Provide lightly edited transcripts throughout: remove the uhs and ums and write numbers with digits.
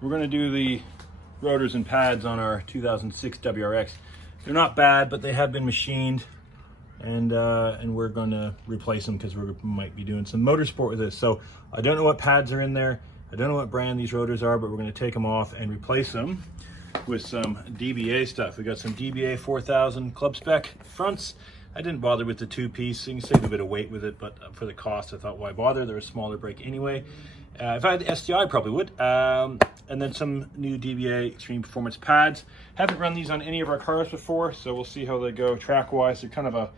we're going to do the rotors and pads on our 2006 WRX. They're not bad, but they have been machined, and we're going to replace them because we might be doing some motorsport with this. So I don't know what pads are in there. I don't know what brand these rotors are, but we're going to take them off and replace them with some DBA stuff. We got some DBA 4000 Club Spec fronts. I didn't bother with the two-piece. You can save a bit of weight with it, but for the cost, I thought, why bother? They're a smaller brake anyway. If I had the STI, I probably would. And then some new DBA Extreme Performance pads. Haven't run these on any of our cars before, so we'll see how they go track-wise. They're kind of a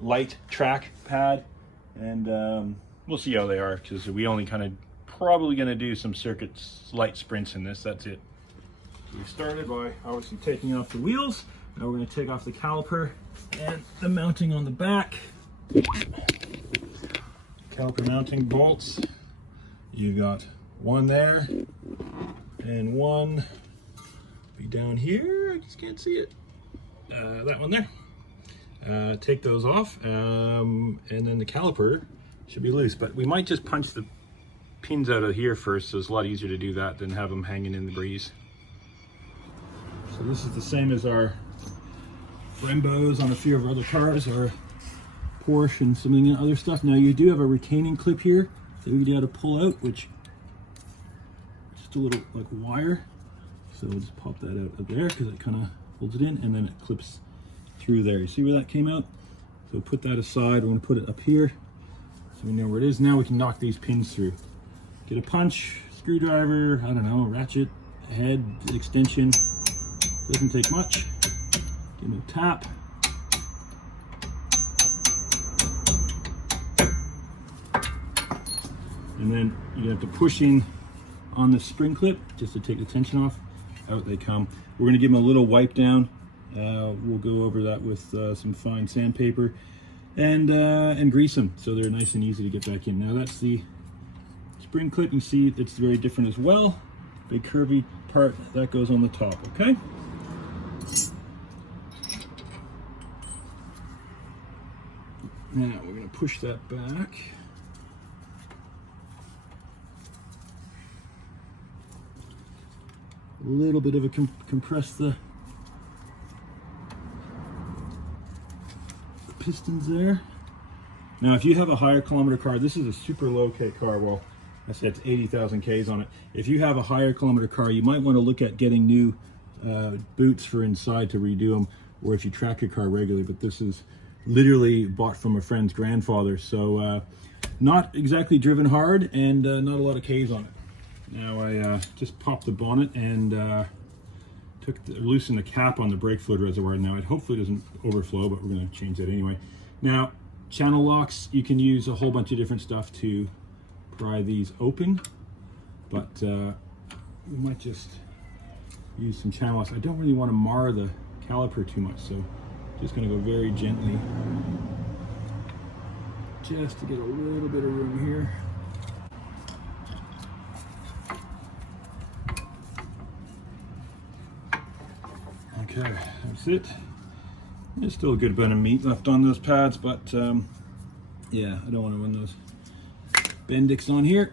light track pad, and we'll see how they are, because we only kind of probably going to do some circuits, light sprints in this. That's it. So we started by obviously taking off the wheels. Now we're going to take off the caliper and the mounting on the back. Caliper mounting bolts. You've got one there and one be down here. I just can't see it. That one there. Take those off, and then the caliper should be loose. But we might just punch the pins out of here first, so it's a lot easier to do that than have them hanging in the breeze. So this is the same as our Brembos on a few of our other cars, our Porsche and some of the other stuff. Now you do have a retaining clip here that we got to pull out, which just a little like wire. So we'll just pop that out of there because it kind of holds it in, and then it clips through there. You see where that came out? So put that aside. We're going to put it up here so we know where it is. Now we can knock these pins through. Get a punch, screwdriver, I don't know, ratchet, head, extension. Doesn't take much. Give it a tap. And then you have to push in on the spring clip just to take the tension off. Out they come. We're going to give them a little wipe down. We'll go over that with some fine sandpaper and grease them so they're nice and easy to get back in. Now that's the spring clip. You can see it's very different as well. Big curvy part that goes on the top. Okay. Now we're going to push that back. A little bit of a compress the pistons there. Now if you have a higher kilometer car, this is a super low K car. Well, I said it's 80,000 Ks on it. If you have a higher kilometer car, you might want to look at getting new boots for inside to redo them, or if you track your car regularly. But this is literally bought from a friend's grandfather, so not exactly driven hard, and not a lot of Ks on it. Now I just popped the bonnet and loosened the cap on the brake fluid reservoir. Now it hopefully doesn't overflow, but we're going to change that anyway. Now channel locks, you can use a whole bunch of different stuff to pry these open, but we might just use some channel locks. I don't really want to mar the caliper too much, so just going to go very gently just to get a little bit of room here. Okay, that's it. There's still a good bit of meat left on those pads, but yeah, I don't want to run those Bendix on here.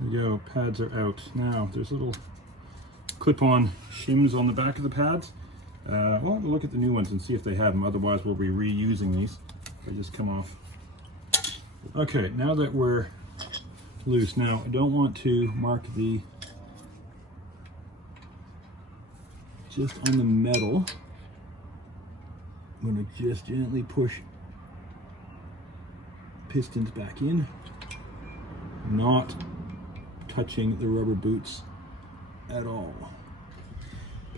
There we go, pads are out. Now, there's little clip-on shims on the back of the pads. We'll look at the new ones and see if they have them, otherwise we'll be reusing these. They just come off. Okay, now that we're loose, now I don't want to mark the, just on the metal, I'm going to just gently push pistons back in, not touching the rubber boots at all.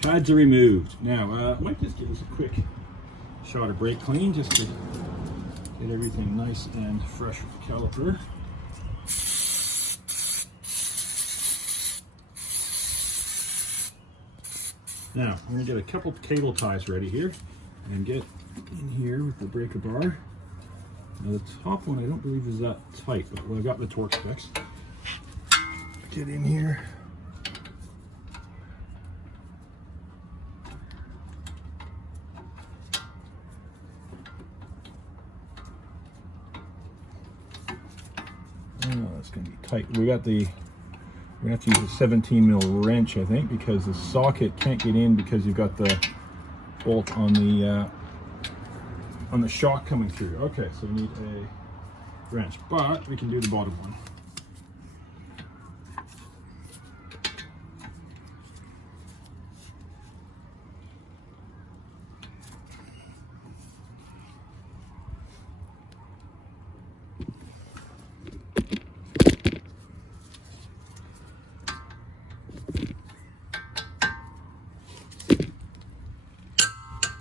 Pads are removed. Now, I might just give us a quick shot of brake clean just to get everything nice and fresh with the caliper. Now, I'm going to get a couple cable ties ready here and get in here with the breaker bar. Now, the top one I don't believe is that tight, but I've got the torque specs. Get in here. tight. We have to use a 17 mil wrench, I think, because the socket can't get in because you've got the bolt on the shock coming through. Okay, so we need a wrench, but we can do the bottom one.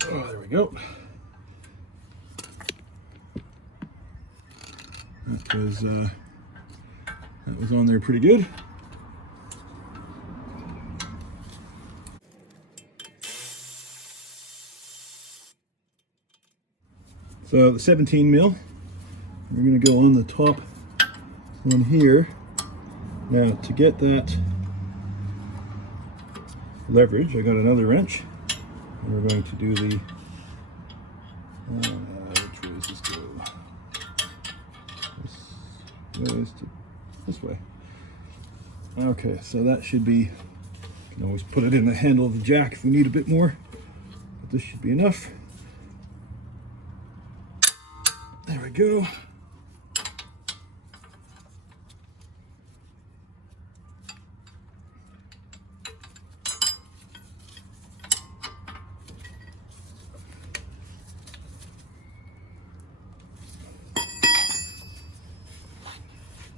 Oh, there we go. That was on there pretty good. So the 17 mil, we're going to go on the top one here. Now to get that leverage, I got another wrench, and we're going to do the which way does this go? This way. Okay, so that should be, you can always put it in the handle of the jack if we need a bit more, but this should be enough. There we go.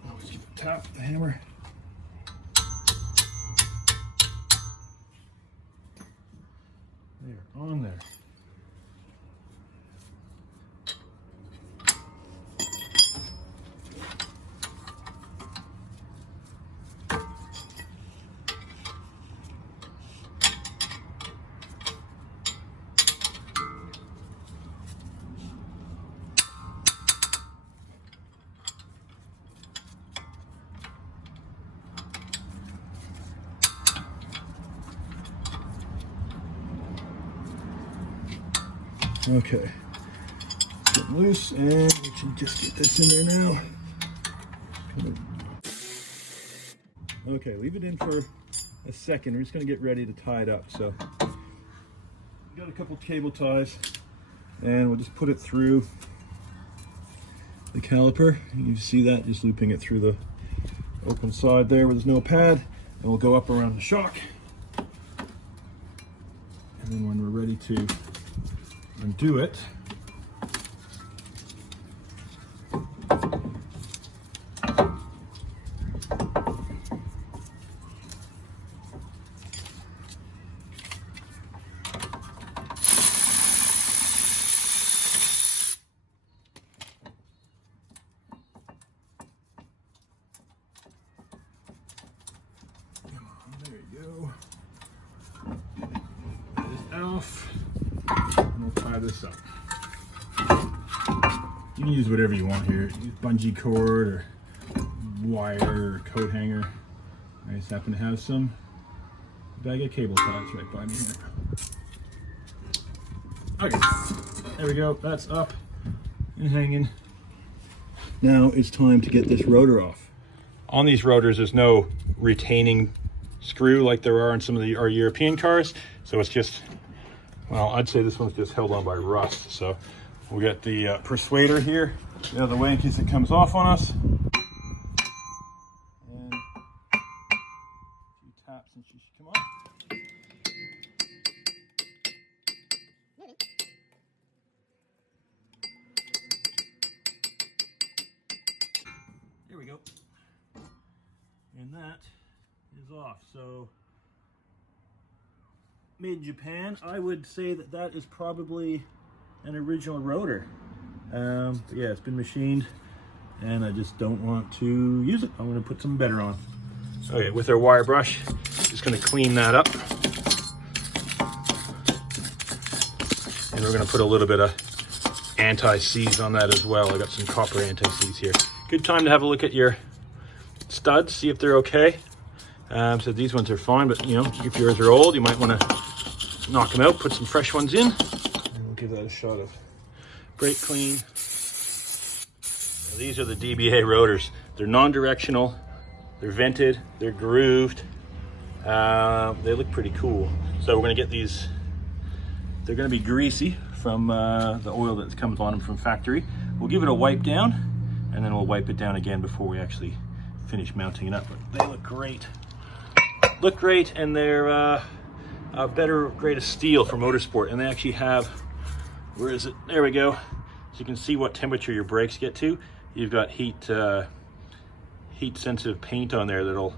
Always tap the hammer. There, on there. Okay, it's getting loose, and we can just get this in there now. Okay, leave it in for a second. We're just going to get ready to tie it up. So, we've got a couple cable ties, and we'll just put it through the caliper. You can see that, just looping it through the open side there where there's no pad, and we'll go up around the shock. And then when we're ready to undo it, there you go. That is off. And we'll tie this up. You can use whatever you want here. Use bungee cord or wire or coat hanger. I just happen to have some bag of cable ties right by me here. Okay, there we go. That's up and hanging. Now it's time to get this rotor off. On these rotors, there's no retaining screw like there are in some of our European cars. So it's just, well, I'd say this one's just held on by rust. So we'll get the persuader here the other way in case it comes off on us. And a few taps and she should come off. There we go. And that is off. So made in Japan, I would say that that is probably an original rotor. But yeah, it's been machined and I just don't want to use it. I'm going to put some better on. Okay, with our wire brush, just going to clean that up. And we're going to put a little bit of anti-seize on that as well. I got some copper anti-seize here. Good time to have a look at your studs, see if they're okay. So these ones are fine, but you know, if yours are old, you might want to knock them out, put some fresh ones in, and we'll give that a shot of brake clean. Now, these are the DBA rotors. They're non-directional. They're vented, they're grooved. They look pretty cool. So we're gonna get these, they're gonna be greasy from the oil that comes on them from factory. We'll give it a wipe down, and then we'll wipe it down again before we actually finish mounting it up. But they look great. Look great, and they're a better grade of steel for motorsport. And they actually have, where is it? There we go. So you can see what temperature your brakes get to. You've got heat sensitive paint on there that'll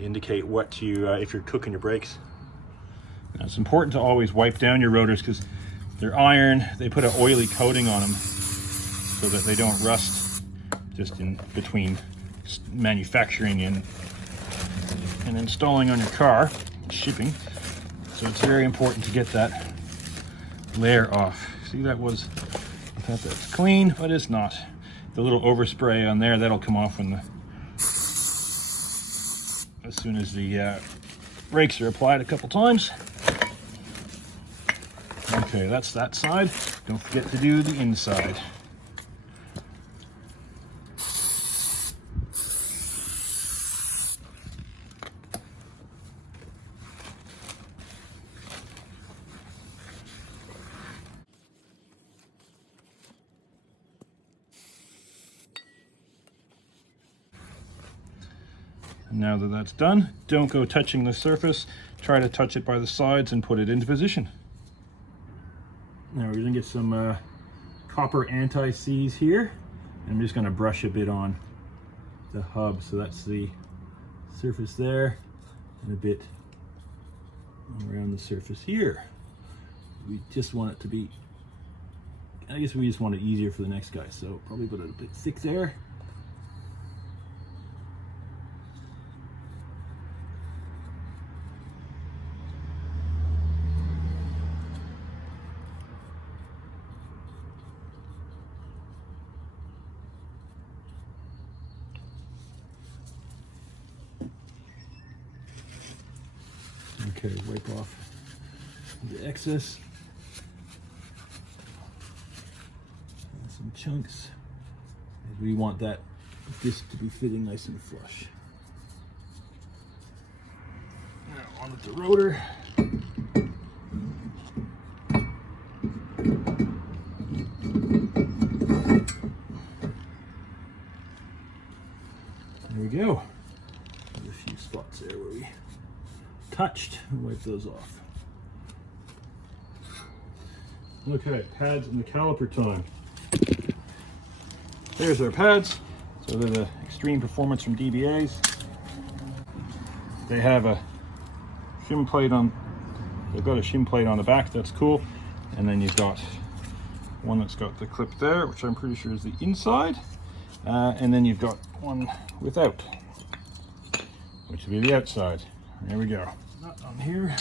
indicate what you, if you're cooking your brakes. Now, it's important to always wipe down your rotors because they're iron. They put an oily coating on them so that they don't rust just in between manufacturing and installing on your car, shipping. So it's very important to get that layer off. See, that was, I thought that's clean, but it's not. The little overspray on there, that'll come off when the, as soon as the brakes are applied a couple times. Okay, that's that side. Don't forget to do the inside. And now that that's done, don't go touching the surface. Try to touch it by the sides and put it into position. Now we're gonna get some copper anti-seize here. I'm just gonna brush a bit on the hub. So that's the surface there, and a bit around the surface here. We just want it to be, I guess we just want it easier for the next guy. So probably put it a bit thick there. Okay, wipe off the excess. And some chunks. We want that disc to be fitting nice and flush. Now on with the rotor. There we go. There's a few spots there where we touched, and wipe those off. Okay, pads and the caliper time. There's our pads. So they're the Extreme Performance from DBA's. They have a shim plate on, they've got a shim plate on the back, that's cool. And then you've got one that's got the clip there, which I'm pretty sure is the inside. And then you've got one without, which would be the outside. There we go. Nut on here.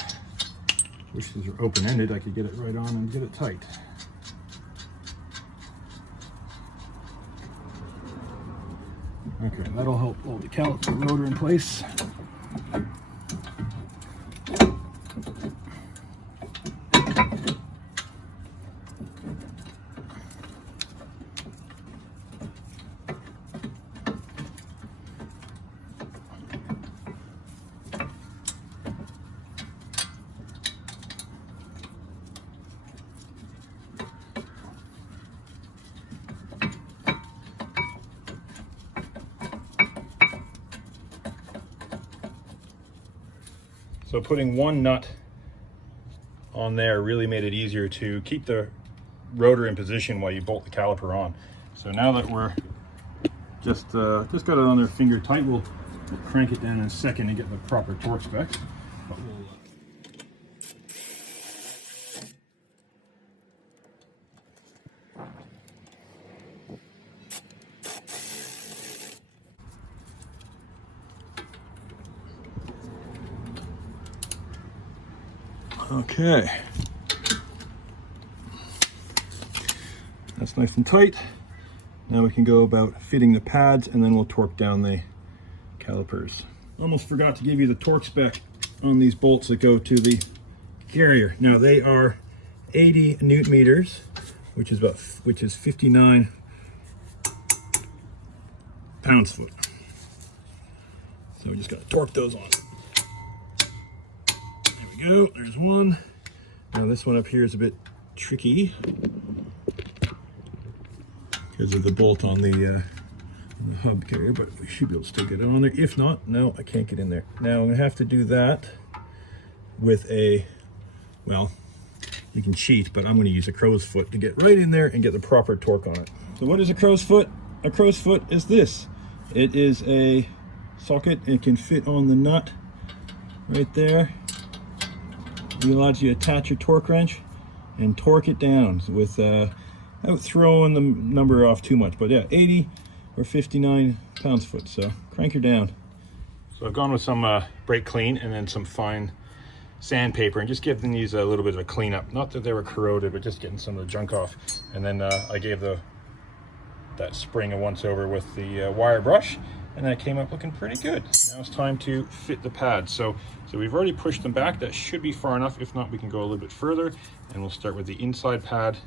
Wish these were open-ended. I could get it right on and get it tight. Okay, that'll help hold the caliper rotor in place. So putting one nut on there really made it easier to keep the rotor in position while you bolt the caliper on. So now that we're just got it on there finger tight, we'll crank it down in a second and get the proper torque specs. But okay, that's nice and tight. Now we can go about fitting the pads, and then we'll torque down the calipers. Almost forgot to give you the torque spec on these bolts that go to the carrier. Now they are 80 newton meters, which is 59 pounds-foot. So we just got to torque those on. There we go, there's one. Now this one up here is a bit tricky because of the bolt on the hub carrier, but we should be able to still get it on there. If not, no, I can't get in there. Now I'm gonna have to do that with a, well, you can cheat, but I'm gonna use a crow's foot to get right in there and get the proper torque on it. So what is a crow's foot? A crow's foot is this. It is a socket. It can fit on the nut right there. It allows you to attach your torque wrench and torque it down with, without throwing the number off too much, but yeah, 80 or 59 pounds-foot, so crank her down. So I've gone with some brake clean and then some fine sandpaper and just giving these a little bit of a cleanup. Not that they were corroded, but just getting some of the junk off. And then I gave that spring a once over with the wire brush, and that came up looking pretty good. Now it's time to fit the pads. So we've already pushed them back. That should be far enough. If not, we can go a little bit further, and we'll start with the inside pad.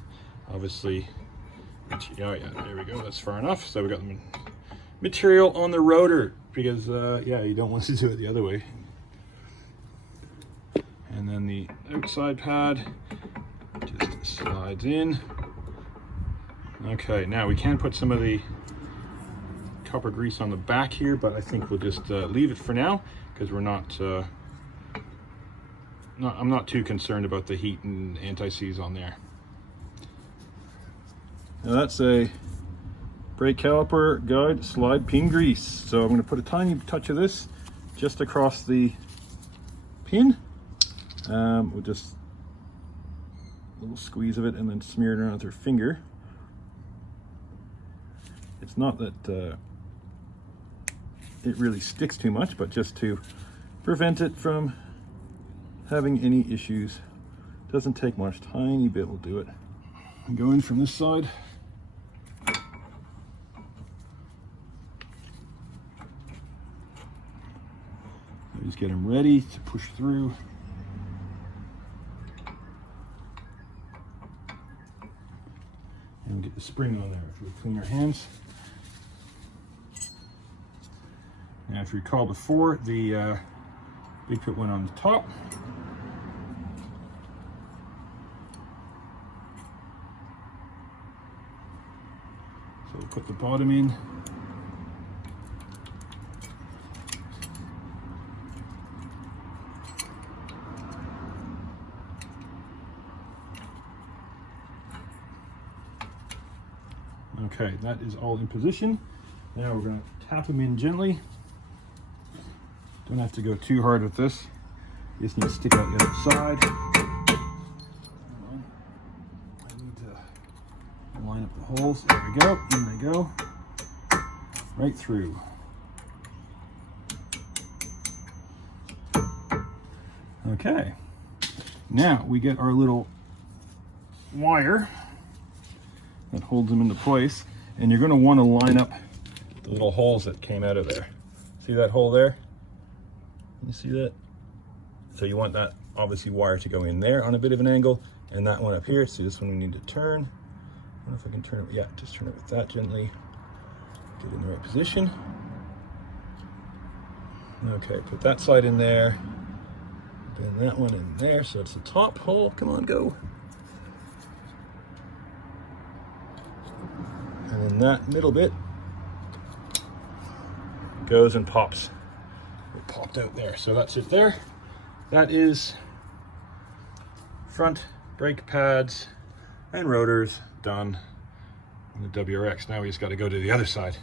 Obviously, oh yeah, there we go, that's far enough. So we got the material on the rotor because yeah, you don't want to do it the other way. And then the outside pad just slides in. Okay, now we can put some of the copper grease on the back here, but I think we'll just leave it for now because we're I'm not too concerned about the heat and anti-seize on there. Now that's a brake caliper guide slide pin grease. So I'm going to put a tiny touch of this just across the pin. We'll just a little squeeze of it and then smear it around with our finger. It's not that it really sticks too much, but just to prevent it from having any issues. Doesn't take much, tiny bit will do it. And go in from this side. Just get them ready to push through. And we'll get the spring on there after we clean our hands. Now, if you recall before, the big foot went on the top. So we'll put the bottom in. Okay, that is all in position. Now we're going to tap them in gently. Don't have to go too hard with this. You just need to stick out the other side. I need to line up the holes. There we go. In they go. Right through. Okay. Now we get our little wire that holds them into place, and you're going to want to line up the little holes that came out of there. See that hole there? You see that? So you want that obviously wire to go in there on a bit of an angle, and that one up here. See, this one we need to turn. I wonder if I can turn it. Yeah, just turn it with that gently. Get in the right position. Okay, put that side in there. Then that one in there, so it's the top hole. Come on, go. And then that middle bit goes and pops. It popped out there, so that's it there. That is front brake pads and rotors done on the WRX. Now we just got to go to the other side.